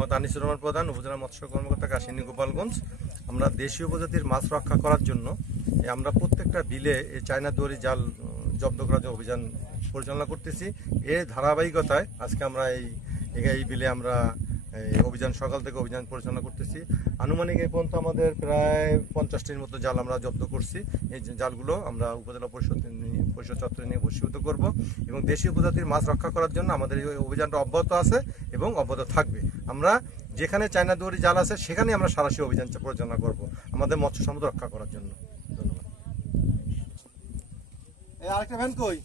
মোহাম্মদ আনিসুর রহমান প্রধান, উপজেলা মৎস্য কর্মকর্তা, কাশিনী, গোপালগঞ্জ। আমরা দেশীয় প্রজাতির মাছ রক্ষা করার জন্য আমরা প্রত্যেকটা বিলে এই চায়না দুয়ারি জাল জব্দ করার জন্য অভিযান পরিচালনা করতেছি। এর ধারাবাহিকতায় আজকে আমরা এই বিলে আমরা অভিযান সকাল থেকে অভিযান পরিচালনা করতেছি। আনুমানিক এই পর্যন্ত আমাদের প্রায় 50টির মতো জাল আমরা জব্দ করছি। এই জালগুলো আমরা উপজেলা পরিষদ চত্বরে নিয়ে বশীভূত করব এবং দেশীয় প্রজাতির মাছ রক্ষা করার জন্য আমাদের এই অভিযানটা অব্যাহত আছে এবং অব্যাহত থাকবে। আমরা যেখানে চায়না দুয়ারি জাল আছে সেখানে আমরা সরাসরি অভিযান পরিচালনা করব আমাদের মৎস্য সম্পদ রক্ষা করার জন্য। ধন্যবাদ। আরেকটা ভ্যান কই?